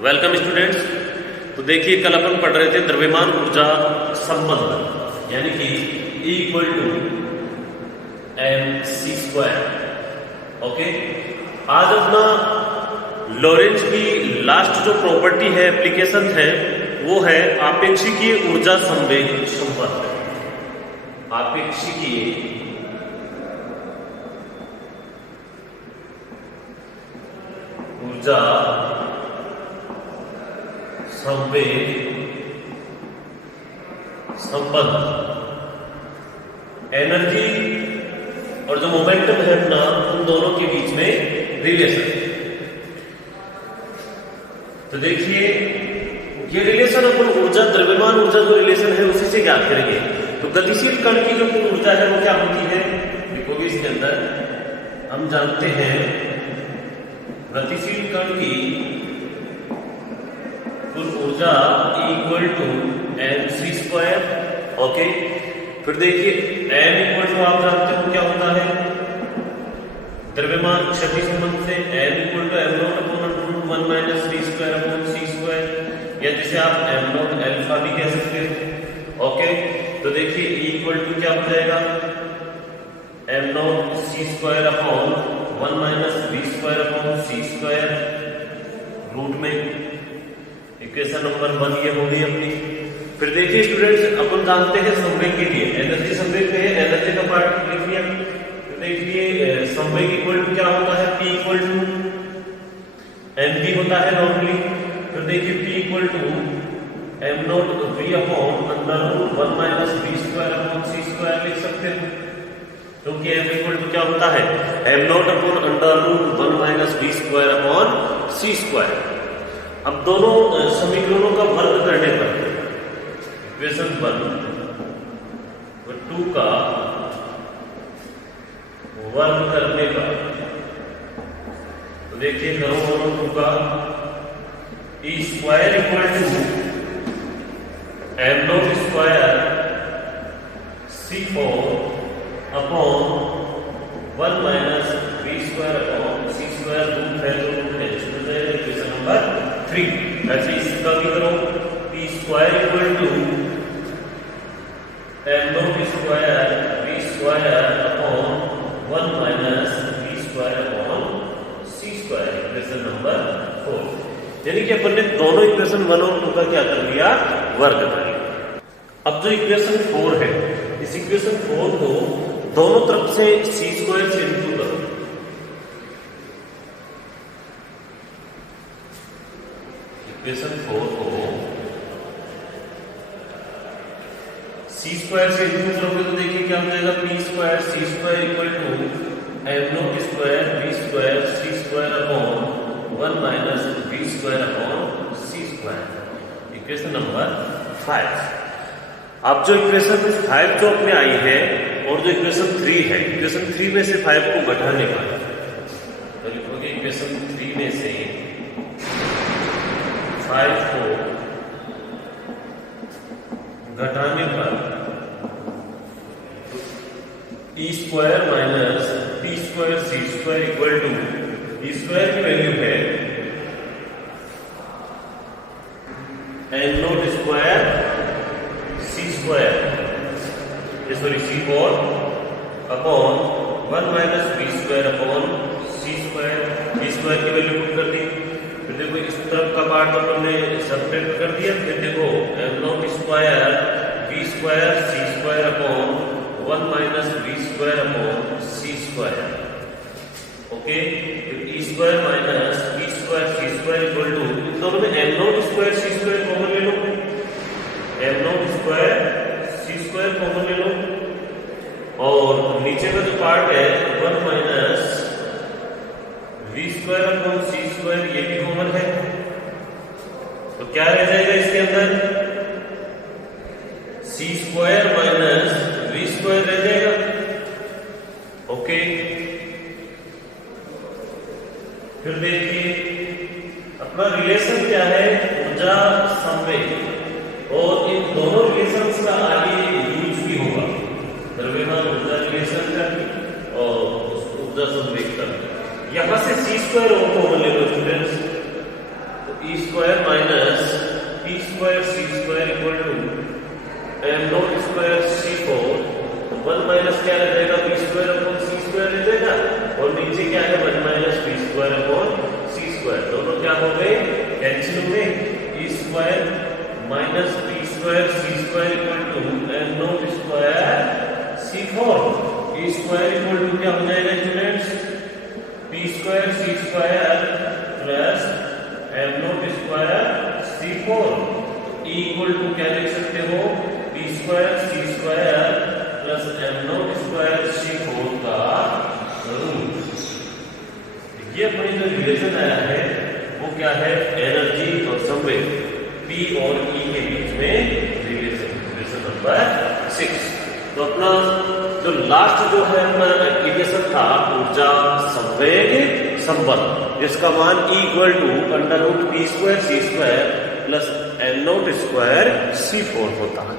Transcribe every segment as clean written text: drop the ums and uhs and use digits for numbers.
Welcome students. तो देखिए, कल अपन पढ़ रहे थे द्रव्यमान ऊर्जा संबंध, यानी कि E equal to mc²। Okay, आज अपना लॉरेंज की लास्ट जो प्रॉपर्टी है, एप्लीकेशन है, वो है आपेक्षिकीय ऊर्जा संवेग संबंध। आपेक्षिकीय ऊर्जा संवेग संबंध। एनर्जी और जो मोमेंटम है अपना, उन दोनों के बीच में रिलेशन। तो देखिए, ये रिलेशन अपन ऊर्जा, द्रव्यमान ऊर्जा जो रिलेशन है उसी से ज्ञात करेंगे। तो गतिशील कण की जो ऊर्जा है वो क्या होती है, देखोगे इसके अंदर हम जानते हैं गतिशील कण की कुल ऊर्जा E equal to mc²। Okay, फिर देखिए m इक्वल टू, आप जानते हो क्या होता है द्रव्यमान शक्ति संबंध से, m equal to m0/1 - v²/c², या जिसे आप m0 अल्फा भी कह सकते हैं। ओके, तो देखिए E इक्वल टू क्या हो जाएगा, m0 c²/1 - v²/c², रूट में इक्वेशन नंबर 1 ये हो गई अपनी। फिर देखिए स्टूडेंट्स, अपन जानते हैं संवेग के लिए एनर्जी, संवेग में एनर्जी का पार्ट लिख लिया। तो देखिए संवेग इक्वल टू क्या होता है, P इक्वल टू mv होता है नॉर्मली। तो देखिए P equal to m0 v/1 - v²/c² लिख सकते हैं, क्योंकि m इक्वल टू क्या होता है, m0/1 - v²/c²। अब दोनों समीकरणों का वर्ग करने पर, इक्वेशन 1 और 2 का वर्ग करने पर, तो देखिए करो दोनों 2 का E² equal to m0² c4/1 - v²/c², root है तो रूट है, इक्वेशन नंबर 3। ऐसे इसका भी करो, P² equal to m0² v²/1 - v²/c², equation number 4। यानी कि अपन ने दोनों इक्वेशन 1 और 2 का क्या कर लिया, वर्ग कर लिया। अब जो इक्वेशन 4 है, इस इक्वेशन 4 को दोनों तरफ से c² से इंटू करो। इक्वेशन 4 को c² से इंटू करोगे तो देखिए क्या हो जाएगा, P² c² equal to m0² v²/c²/1 - v²/c², equation number 5। अब जो इक्वेशन 5 जो अपने आई है और जो इक्वेशन 3 है, इक्वेशन 3 में से 5 को घटाने पर, तो लिखोगे इक्वेशन 3 में से 5 को घटाने पर E² - P² c² equal to, E² की वैल्यु है m0² c², sorry c4/1 - v²/c², e² की वैल्यु पुट कर दी। फिर देखो इस तरफ का पार्ट अपन ने सब्ट्रैक्ट कर दिया। फिर देखो m0² v²c²/1 - v²/c²। Okay, E² - P² equal to, इन दोनों में m0² c² कॉमन ले लो, m0² c² कॉमन ले लो, और नीचे का जो पार्ट है 1 - v²/c², ये भी कॉमन है। तो क्या रह जाएगा इसके अंदर, c² - v² रह जाएगा। ओके, फिर देखिए अपना रिलेशन क्या है, ऊर्जा संवेग, और इन दोनों रिलेशंस का आगे यूज भी होगा, द्रव्यमान ऊर्जा रिलेशन का और ऊर्जा संवेग का। यहां से c² और कॉमन ले लो स्टूडेंट्स, तो E square minus P square C square equal to M not square C 4। तो 1 माइनस क्या रह जाएगा, P square upon C square रह जाएगा, और नीचे क्या है 1 minus P square upon C square. दोनों क्या हो गए, कैंसिल हो गए। E square minus P square C square equal to M not square C 4। E square equal to क्या हो जाएगा students, P square C square plus M not square C 4। E equal to क्या लिख सकते हो, P square C square plus M not square C 4 का root. ये अपनी जो रिलेशन आया है वो क्या है, एनर्जी और संवेग पी और ई के बीच में रिलेशन नंबर 6। तो अपना जो लास्ट जो है अपना इक्वेशन था ऊर्जा संवेग संबल, जिसका मान E equal to under root P square C square plus N not square C 4 होता है।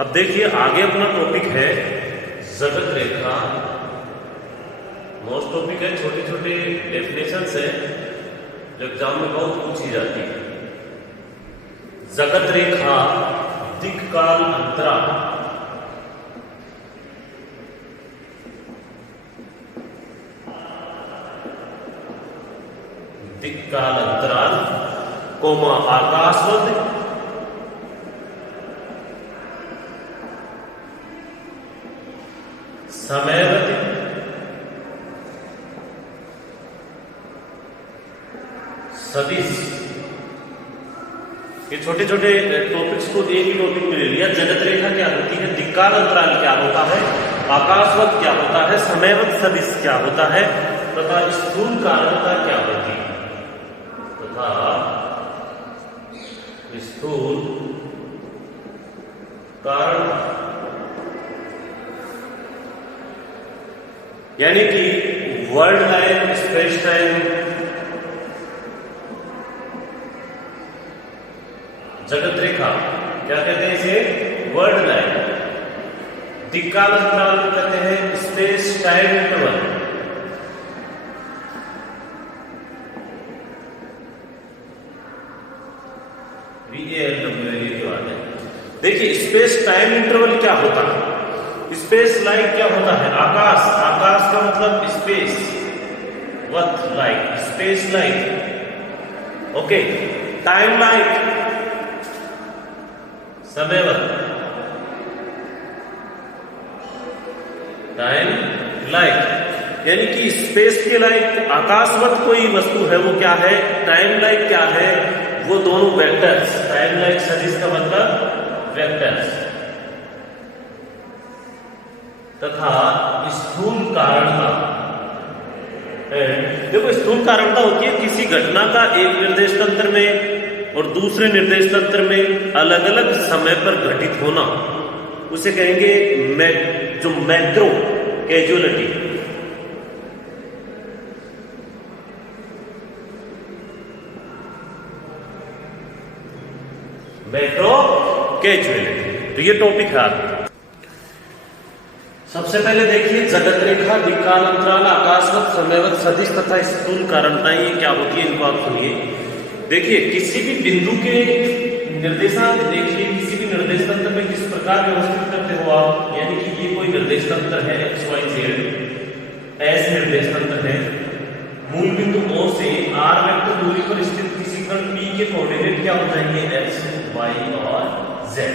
अब देखिए आगे अपना टॉपिक है जगत रेखा। मोस्ट टॉपिक है, छोटे छोटे डेफिनेशंस है जो एग्जाम में बहुत पूछी जाती है। जगत रेखा दिक् काल अंतराल। दिक् काल अंतराल कोमा आकाशवत समयवत सदिश। ये छोटे छोटे टॉपिक्स को एक ही टॉपिक में ले लिया। जगत रेखा क्या होती है, दिक्काल अंतराल क्या होता है, आकाशवत क्या होता है, समयवत सदिश क्या होता है, तथा स्थूल कारणता क्या होती है, तथा स्थूल कारण, यानी कि वर्ल्ड लाइन स्पेस टाइम जगत रेखा क्या कहते हैं इसे, वर्ल्ड लाइन। दिक्काल अंतराल कहते हैं स्पेस टाइम इंटरवल। VALWL की बात है। देखिए स्पेस टाइम इंटरवल क्या होता है, स्पेस लाइट क्या होता है, आकाश, आकाश का मतलब स्पेस, वत light, space light. Okay, time light समयवत, टाइम लाइट, यानी कि स्पेस की लाइट, आकाशवत कोई वस्तु है वो क्या है, टाइम लाइट क्या है, वो दोनों वेक्टर्स। टाइम लाइट सदिश का मतलब वेक्टर्स, तथा स्थूल कारणता। देखो स्थूल कारणता होती है किसी घटना का एक निर्देश तंत्र में और दूसरे निर्देश तंत्र में अलग अलग समय पर घटित होना, उसे कहेंगे जो मैक्रो कैजुअलिटी। मैक्रो कैजुअलिटी, तो ये टॉपिक है आपका। सबसे पहले देखिए जगत रेखा, दिक्काल अंतराल, आकाशवत, समयवत सदिश तथा स्थूल कारणताएं ये क्या होती है, इनको आप सुनिए। देखिए किसी भी बिंदु के निर्देशांक देखिए, किसी भी निर्देश तंत्र में किस प्रकार व्यवस्थित करते हो आप, यानी कि ये कोई निर्देश तंत्र है XYZ, S निर्देश तंत्र है। मूल बिंदु O से R वेक्टर दूरी पर स्थित किसी खंड P के कोऑर्डिनेट क्या हो जाएंगे, X, Y और Z।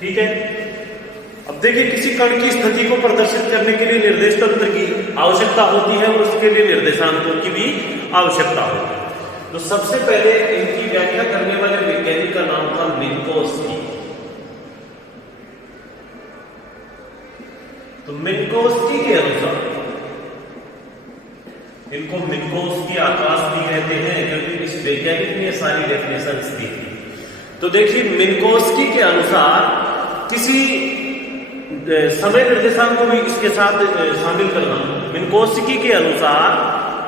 ठीक है। अब देखिए किसी कण की स्थिति को प्रदर्शित करने के लिए निर्देश तंत्र की आवश्यकता होती है और उसके लिए निर्देशांकों की भी आवश्यकता होती है। तो सबसे पहले इनकी व्याख्या करने वाले वैज्ञानिक का नाम था मिन्कोव्स्की। तो मिन्कोव्स्की के अनुसार, इनको मिन्कोव्स्की आकाशदी कहते हैं क्योंकि इस वैज्ञानिक ने सारी डेफिनेशंस दी थी। तो देखिए मिन्कोव्स्की के अनुसार किसी समय निर्देशांक को भी इसके साथ शामिल करना। मिन्कोव्स्की के अनुसार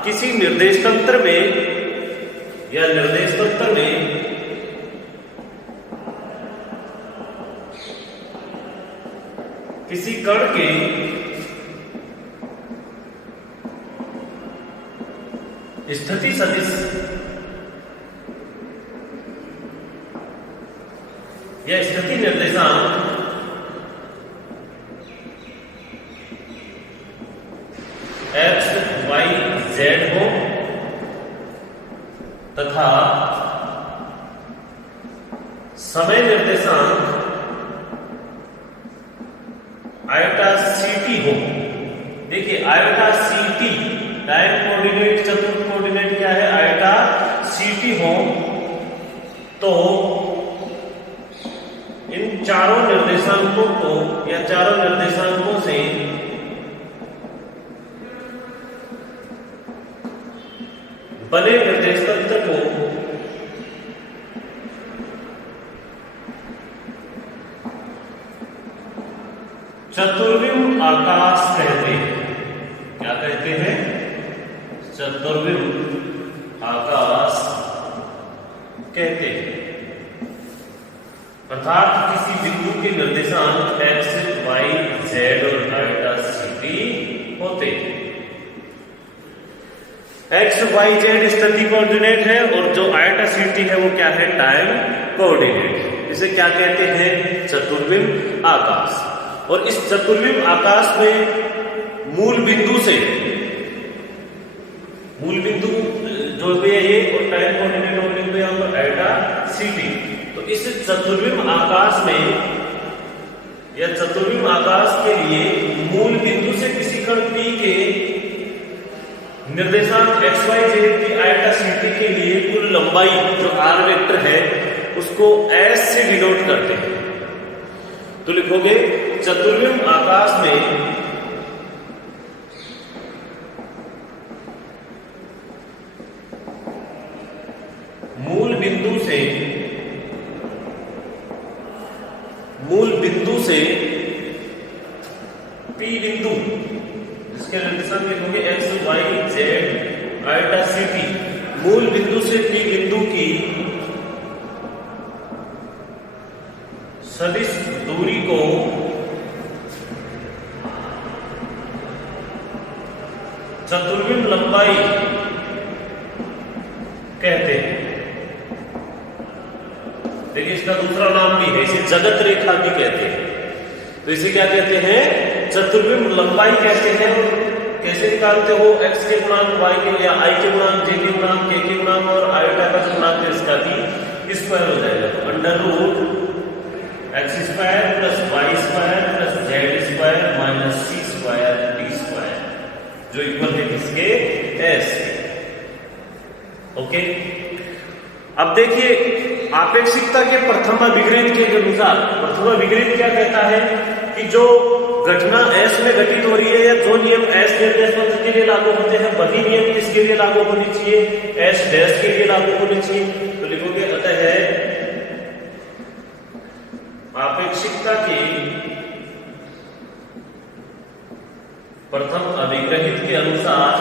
किसी निर्देश तंत्र में या निर्देश तंत्र में किसी कण के स्थिति सदिश या स्थिति निर्देशांक x, y, z हो तथा समय निर्देशांक आयटा ct हो। देखिए आयटा ct टाइम कोऑर्डिनेट चतुर्थ कोऑर्डिनेट क्या है, आयटा ct हो तो इन चारों निर्देशांकों को या चारों निर्देशांकों से बने निर्देश तंत्र को चतुर्विम आकाश कहते हैं। क्या कहते हैं? चतुर्विम आकाश कहते हैं। अर्थात किसी बिंदु के निर्देशांक x, y, z और आयटा ct होते हैं। x, y, z स्थिति कोऑर्डिनेट है और जो आयटा ct है वो क्या है, टाइम कोऑर्डिनेट। इसे क्या कहते हैं? चतुर्विम आकाश। और इस चतुर्विम आकाश में मूल बिंदु से, मूल बिंदु जो भी है ये और टाइम कोऑर्डिनेट और बिंदु यहां पर आयटा ct। तो इस चतुर्विम आकाश में या चतुर्विम आकाश के लिए मूल बिंदु से किसी कण P के निर्देशांक x, y, z की आयटा ct के लिए कुल लंबाई जो r वेक्टर है उसको s से डिनोट करते हैं। तो लिखोगे चतुर्विम आकाश में मूल बिंदु से P बिंदु जिसके निर्देशांक लिखोगे x, y, z eta ct, मूल बिंदु से P बिंदु की सदिश दूरी को चतुर्विम लंबाई कहते हैं। देखिए इसका दूसरा नाम भी है, इसे जगत रेखा भी कहते हैं। तो इसे क्या कहते हैं? चतुर्विम लंबाई कहते हैं। कैसे निकालते हो? x के गुणांक, y के या i के गुणांक, j के गुणांक, k के गुणांक और आयटा का गुणांक इसका भी स्क्वायर हो जाएगा। तो under root x square plus y square plus z square minus c square d square जो इक्वल है किसके? s। ओके, अब देखिए आपेक्षिकता के प्रथम अभिग्रहित के अनुसार प्रथम अभिग्रहित क्या कहता है कि जो घटना S में घटित हो रही है या जो नियम S निर्देश पत्र के लिए लागू होते हैं वही नियम किसके लिए लागू होने चाहिए? S डैश के लिए लागू होने चाहिए। तो लिखोगे अतः है आपेक्षिकता की प्रथम अभिग्रहित के अनुसार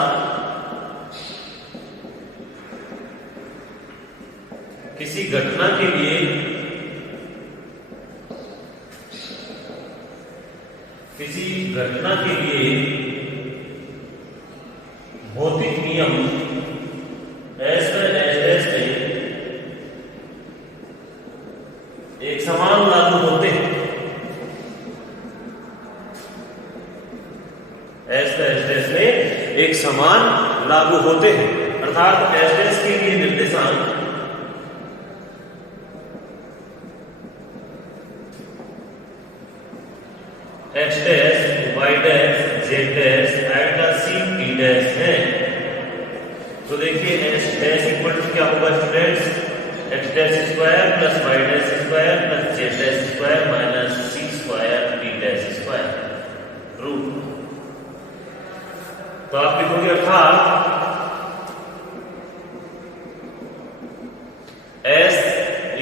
किसी घटना के लिए भौतिक नियम S में एक समान लागू होते हैं। S में एक समान लागू होते हैं अर्थात S के लिए निर्देशांक x dash, y dash, z dash, iota c t dash है। तो देखिए x डैश इक्वल टू क्या होगा students? x dash square plus y dash square plus z dash square minus c square t dash square root. तो आप लिखोगे अर्थात s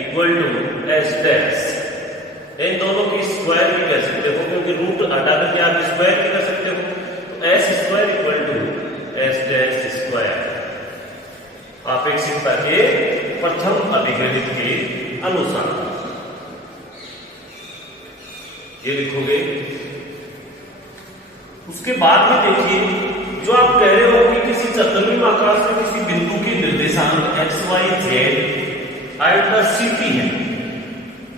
equal to s dash, इन दोनों की स्क्वायर भी कर सकते हो क्योंकि रूट हटा करके आप स्क्वायर भी कर सकते हो। तो S square equal to S dash square आपेक्षिकता के प्रथम अभिग्रहित के अनुसार ये लिखोगे। उसके बाद में देखिए जो आप कह रहे हो कि किसी चतुर्विम आकाश में किसी बिंदु की निर्देशांक x, y, z eta ct है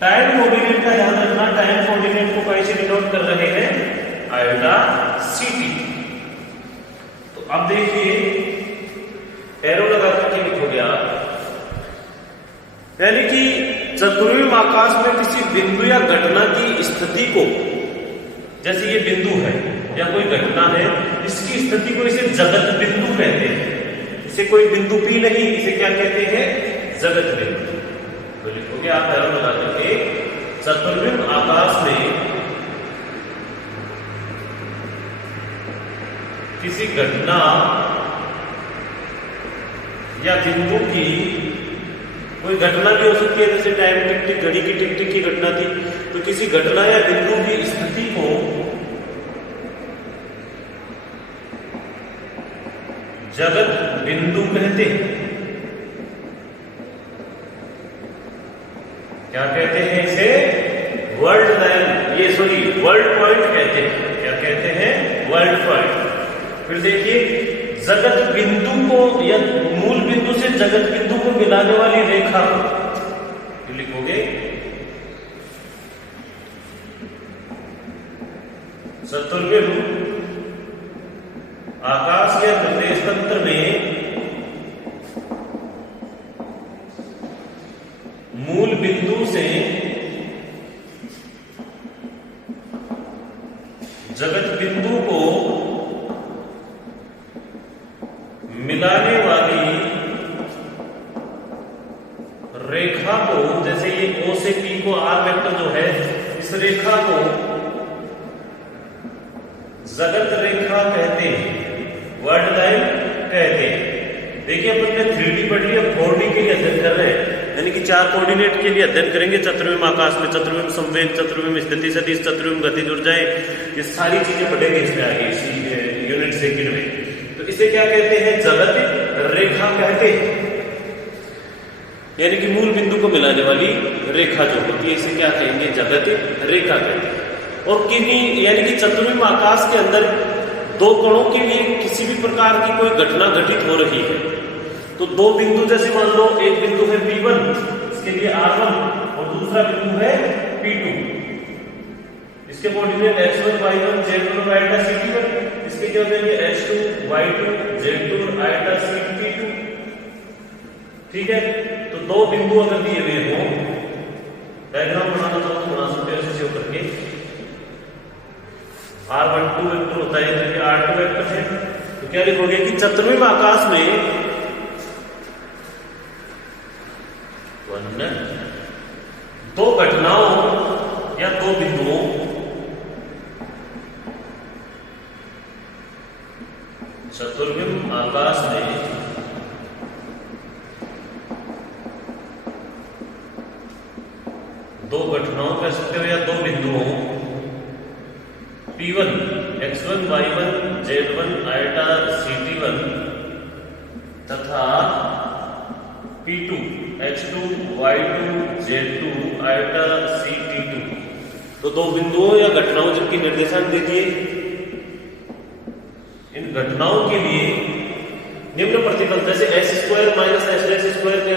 टाइम कोऑर्डिनेट का ध्यान रखना, टाइम कोऑर्डिनेट को कैसे डिनोट कर रहे हैं, आयोटा ct। तो अब देखिए एरो लगा करके लिखोगे आप, यानी कि चतुर्विम आकाश में किसी बिंदु या घटना की स्थिति को, जैसे ये बिंदु है या कोई घटना है, इसकी स्थिति को इसे जगत बिंदु कहते हैं। इसे कोई बिंदु P नहीं, इसे क्या कहते हैं, जगत बिंदु। तो लिखोगे आप एरो लगा करके, चतुर्विम आकाश में किसी घटना या बिंदु की, कोई घटना भी हो सकती है, जैसे टाइम टिक टिक, घड़ी की टिक टिक की घटना थी, तो किसी घटना या बिंदु की स्थिति को जगत बिंदु कहते हैं। क्या कहते हैं इसे, वर्ल्ड लाइन, ये सॉरी वर्ल्ड पॉइंट कहते हैं। क्या कहते हैं, वर्ल्ड पॉइंट। फिर देखिए जगत बिंदु को या मूल बिंदु से जगत बिंदु को मिलाने वाली रेखा को लिखोगे चतुर्विम आकाश या निर्देश तंत्र में मूल बिंदु से जगत बिंदु को मिलाने वाली रेखा को, जैसे ये O से P को R वेक्टर जो है, इस रेखा को जगत रेखा कहते हैं, वर्ल्ड लाइन कहते हैं। देखिए अपन ने 3D पढ़ लिया, 4D के लिए अध्ययन कर रहे हैं, यानी कि 4 कोऑर्डिनेट के लिए अध्ययन करेंगे चतुर्विम आकाश में। चतुर्विम संवेग, चतुर्विम स्थिति सदिश, चतुर्विम गतिज ऊर्जाएं, ये सारी चीजें पढ़ेंगे इसमें आगे, इसी यूनिट सेकंड में। तो इसे क्या कहते हैं, जगत रेखा कहते हैं, यानी कि मूल बिंदु को मिलाने वाली रेखा जो होती है, इसे क्या कहेंगे, जगत रेखा कहते हैं। और किन्हीं, यानी कि चतुर्विम आकाश के अंदर दो कणों के लिए किसी भी प्रकार की कोई घटना घटित हो रही है, तो दो बिंदु, जैसे मान लो एक बिंदु है P1, इसके लिए R1, और दूसरा बिंदु है P2, इसके coordinate x1 y1 z1 iota ct1, इसके क्या हो जाएंगे h2 y2 z2 iota ct2। ठीक है, तो दो बिंदु अगर दिए हुए हो, डायग्राम बनाना चाहो तो बना सकते हो ऐसे सेव करके। R12 वेक्टर होता है, जबकि R2 वेक्टर है, तो क्या लिखोगे कि चतुर्विम आकाश में दो घटनाओं या दो बिंदुओं चतुर्विम आकाश में दो घटनाओं कह सकते हो या दो बिंदुओं P1 x1 y1 z1 iota ct1 तथा P2 h2 y2 z2 iota ct2, तो दो बिंदुओं या घटनाओं जिनकी निर्देशांक देखिए, इन घटनाओं के लिए निम्न प्रतिबल, जैसे s² माइनस s² के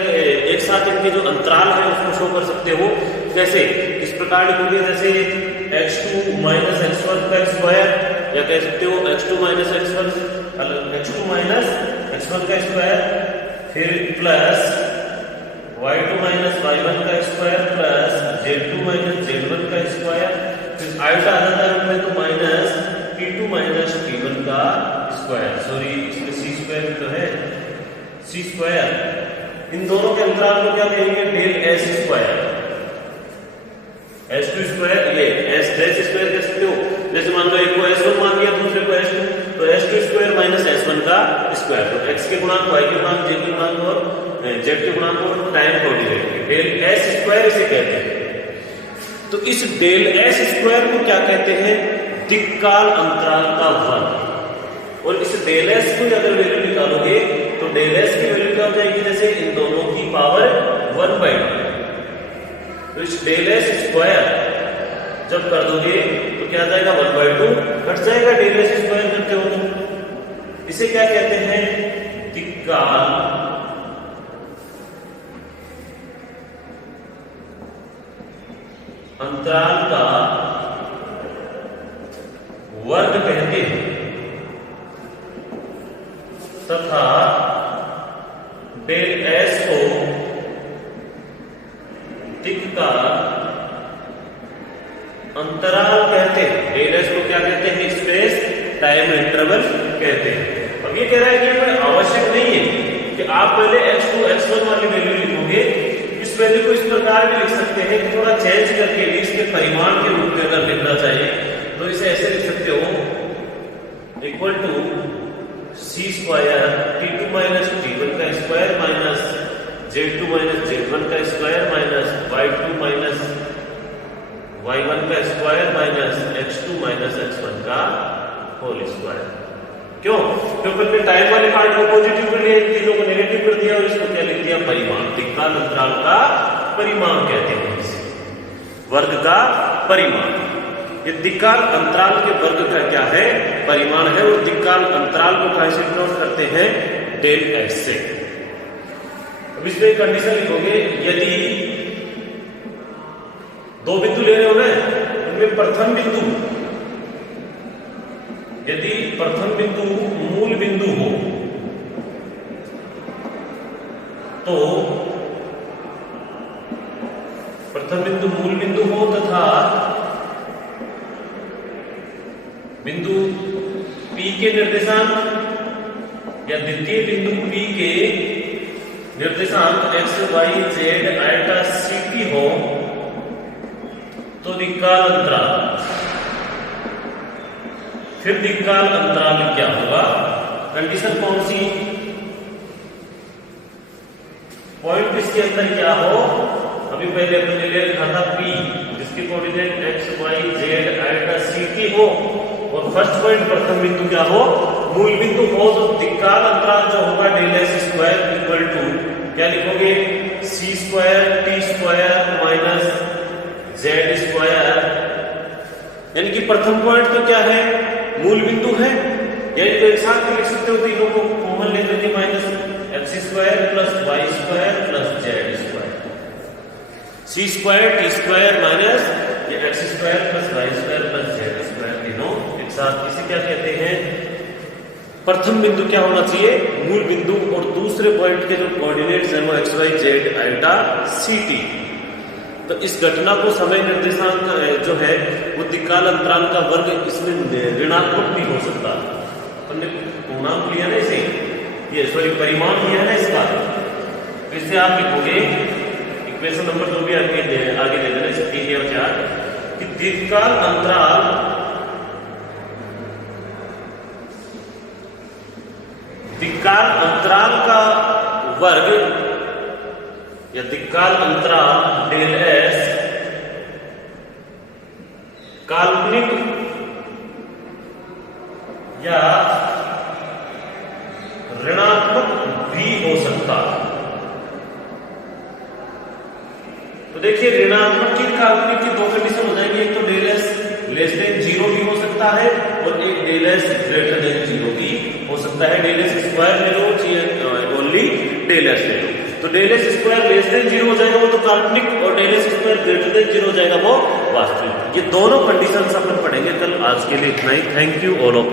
एक साथ इनके जो अंतराल है उसको शो कर सकते हो। कैसे, इस प्रकार लिखोगे, जैसे x2 माइनस x1 का स्क्वायर, या कह सकते हो x2 माइनस x1 का स्क्वायर, फिर प्लस y2 माइनस y1 का square plus z2 minus z1 का स्क्वायर, फिर आइटा आ जाता है में तो माइनस p2 माइनस p1 का स्क्वायर, सॉरी इसमें c² तो है c²। इन दोनों के अंतराल को क्या कहेंगे, डेल s², s2², ये s² कह सकते हो। जैसे मान लो एक को s1 मान लिया, दूसरे को s2, तो s2² माइनस s1 का स्क्वायर, तो x के गुणांक, y के गुणांक, z के गुणांक और z के गुणांक को टाइम कोऑर्डिनेट डेल s² इसे कहते हैं। तो इस डेल s² को क्या कहते हैं, दिक्काल अंतराल का वर्ग। और इस डेल s को अगर वैल्यू निकालोगे तो डेल s की वैल्यू क्या हो जाएगी, जैसे इन दोनों की पावर 1/2। तो इस डेल s² जब कर दोगे तो क्या आ जाएगा, 1/2 घट जाएगा, डेल s² करते हो तो इसे क्या कहते हैं, दिक्काल अंतराल का वर्ग कहते हैं तथा डेल एस को दिक् का अंतराल कहते हैं। डेल एस को क्या कहते हैं? स्पेस टाइम इंटरवल कहते हैं। अब ये कह रहा है कि हमें आवश्यक नहीं है कि आप पहले x2 x1 वाली वैल्यू लिखोगे, इस वैल्यू को इस प्रकार भी लिख सकते हैं कि थोड़ा चेंज करके इसके परिमाण के रूप में अगर लिखना चाहिए तो इसे ऐसे लिख सकते हो, equal to C square t2 minus t1 का square minus z2 minus z1 का square minus y2 minus y1 का square minus x2 minus x1 का होल स्क्वायर। क्यों? क्योंकि हमने टाइम वाले पार्ट को पॉजिटिव कर लिया, तीनों को नेगेटिव कर दिया और इसको क्या लिख दिया? परिमाण। दिक्काल अंतराल का परिमाण कहते हैं इसे, वर्ग का परिमाण। ये दिक्काल अंतराल के वर्ग का क्या है? परिमाण है। और दिक्काल अंतराल को कैसे डिनोट करते हैं? डेल एस से। अब इसमें एक कंडीशन लिखोगे, यदि दो बिंदु ले रहे हो ना, उनमें प्रथम बिंदु, यदि प्रथम बिंदु मूल बिंदु हो तो प्रथम बिंदु मूल बिंदु हो तथा बिंदु P के निर्देशांक या द्वितीय बिंदु P के निर्देशांक x, y, z, eta CP हो तो दिक्काल अंतराल। फिर दिक्काल अंतराल क्या होगा? कंडीशन कौन सी? पॉइंट इसके अंदर क्या हो? अभी पहले अपने ले रखा था P, जिसके coordinate x, y, z, eta CP हो और फर्स्ट पॉइंट प्रथम बिंदु क्या हो? मूल बिंदु हो। तो दिक्काल अंतराल जो होगा del S square equal to क्या लिखोगे? C square T square minus Z square. यानी कि प्रथम पॉइंट तो क्या है? मूल बिंदु है। यानी तो एक साथ में लिख सकते हो, तीनों को कॉमन ले लेते, minus X square plus Y square plus Z square, C square T square minus ये X square plus Y square plus Z square, तीनों एक साथ। इसे क्या कहते हैं? प्रथम बिंदु क्या होना चाहिए? मूल बिंदु। और दूसरे पॉइंट के जो कोऑर्डिनेट्स हैं वो X Y Z eta C T. तो इस घटना को समय निर्देशांक जो है वो दिक्काल अंतराल का वर्ग, इसमें ऋणात्मक भी हो सकता है। हमने पूर्णांक लिया ना इसे, ये सॉरी परिमाण लिया ना इसका, तो इससे आप लिखोगे इक्वेशन नंबर जो भी आगे दे देना इसे 3 और 4 कि दिक्काल अंतराल का वर्ग या दिक्काल अंतराल डेल एस काल्पनिक या ऋणात्मक भी हो सकता है। तो देखिए ऋणात्मक की काल्पनिक की दो कंडीशन हो जाएंगी, एक तो डेल एस लेस देन 0 भी हो सकता है और एक डेल एस ग्रेटर देन 0 भी हो सकता है। डेल एस स्क्वायर ले लो, ओनली डेल एस ले लो। तो del S square less than 0 हो जाएगा वो तो काल्पनिक, और del S square greater than 0 हो जाएगा वो वास्तविक। ये दोनों कंडीशंस अपन पढ़ेंगे कल। आज के लिए इतना ही। Thank you all of